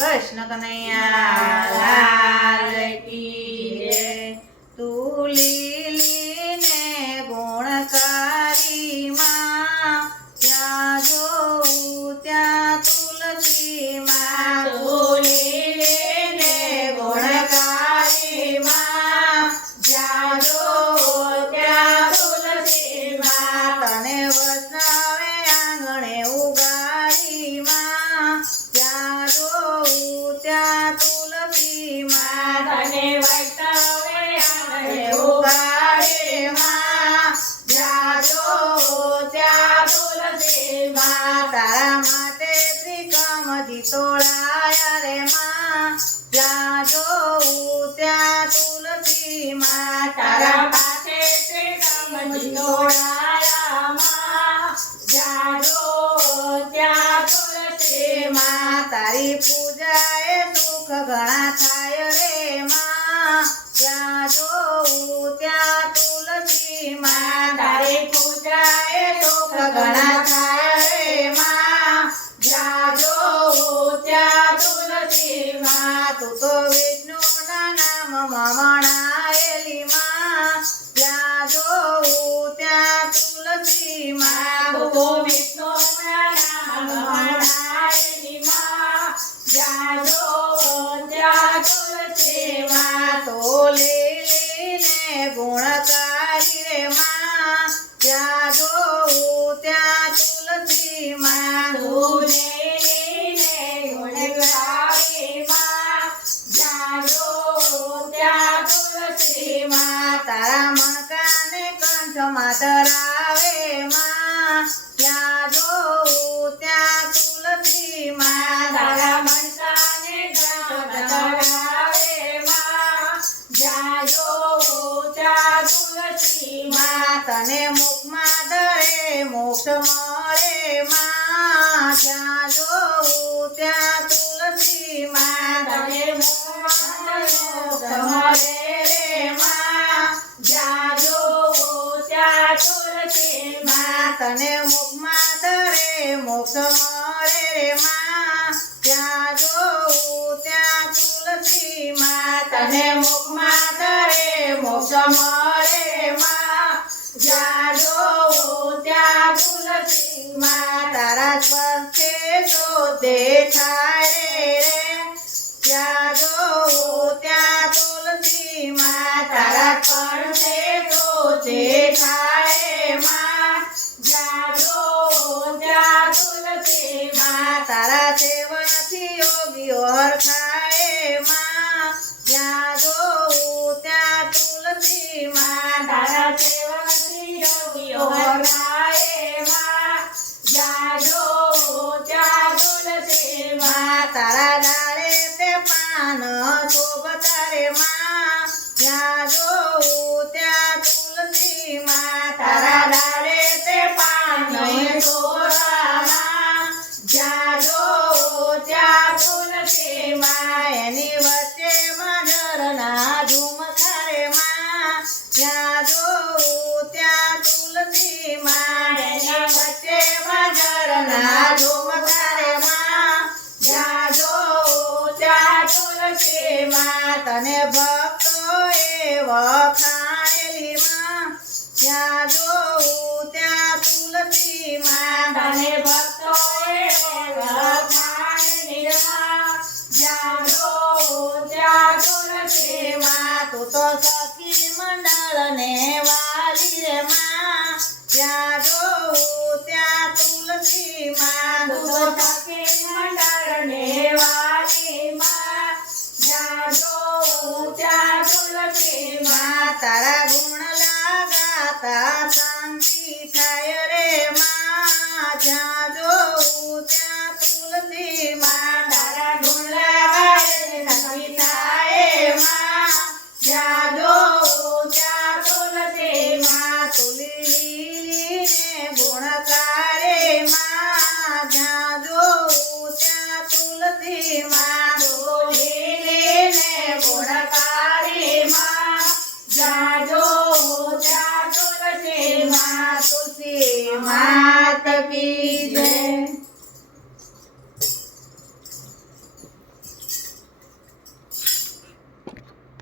કૃષ્ણ કનૈયા લાલ કી જય। તું લીલી ને ગુણકારી માં, જ્યાં જોઉં ત્યાં તુલસી માં। તું લીલી ને ગુણકારી માં, જ્યાં જોઉં ત્યાં તુલસી માં। તને વૈષ્ણવે આંગણે ઉગાડી માં, જ્યાં જોઉં ત્યાં તુલસી માં। તને વૈષ્ણવે આંગણે ઉગાડી માં, જ્યાં જોઉં ત્યાં તુલસી માં। તારા માટે ત્રિકમથી તોડાયા રે માં, જ્યાં જોઉં ત્યાં તુલસી માં। તારા પાસે ત્રિકમથી તોડાયા માં, જ્યાં જોઉં ત્યાં તુલસી માં। તારી પૂજા એ સુખ ઘણા થાય રે માં, જ્યાં જોઉં ત્યાં તુલસી માં। તારી પૂજા એ સુખ ઘણા થાય રે માં, જ્યાં જોઉં ત્યાં તુલસી માં। તું તો વિષ્ણુના નામમાં વણાયેલી માં, જ્યાં જોઉં ત્યાં તુલસી માં। તું તો વિષ્ણુના નામમાં વણાયેલી માં, જ્યાં જોઉં ત્યાં તુલસી માં। તો લીલી ને ગુણકારી રે માં, જ્યાં જોઉં ત્યાં તુલસી માં। તું લીલી ને ગુણકારી માં, જ્યાં જોઉં ત્યાં તુલસી માં। તારા મણકાને કંઠમાં ધરાવે માં, જ્યાં જોઉં ત્યાં તુલસી માં। તારા મનસાને ધરાવે માં, જ્યાં જોઉં ત્યાં તુલસી માં। તને મુખમાં ધરે મોક્ષ મળે માં, જ્યાં જોઉં ત્યાં તુલસી માં। તને મુખમાં મળે રે માં, જ્યાં જોઉં ત્યાં તુલસી માં। તને મુખમાં ધરે મોક્ષ મળે રે માં, જ્યાં જોઉં ત્યાં તુલસી માં। તને મુખમાં ધરે મોક્ષ મળે માં, જ્યાં જોઉં ત્યાં તુલસી માં। તારા સ્પર્શે શોધે થાય રે, જ્યાં જોઉં ત્યાં તુલસી માં। તારા કંઠે શોધે થાય માં, જ્યાં જોઉં ત્યાં તુલસી માં। તારા સેવનથી યોગીઓ હરખાય માં, જ્યાં જોઉં ત્યાં તુલસી માં। તારા સેવનથી યોગીઓ હરાય માં, જ્યાં જોઉં ત્યાં તુલસી માં। તારા ડાળે તે પાન શોભતા રે માં, જ્યાં જોઉં ત્યાં તુલસી માં। તારા ડાળે તે પાન શોભા, જ્યાં જોઉં ત્યાં તુલસી માં। એની વચ્ચેમાં ઝરણા ઝુમખા રે માં, જ્યાં જોઉં ત્યાં તુલસી માં। એની વચ્ચેમાં ઝરણા ઝુમખા રે માં, જ્યાં જોઉં ત્યાં તુલસી માં। તને ભક્તો એ વખાણેલી માં, જ્યાં જોઉં ત્યાં તુલસી માં। તને ભક્તોએ વખાણેલી માં, જ્યાં જોઉં ત્યાં તુલસી માં। તું તો સખી મંડળ ને વાલી રે માં, જ્યાં જોઉં ત્યાં તુલસી માં। તું તો સખી મંડળને વાલી માં, જ્યાં જોઉં ત્યાં તુલસી માં। તારા ગુણ લાગાતા શાંતિ થાય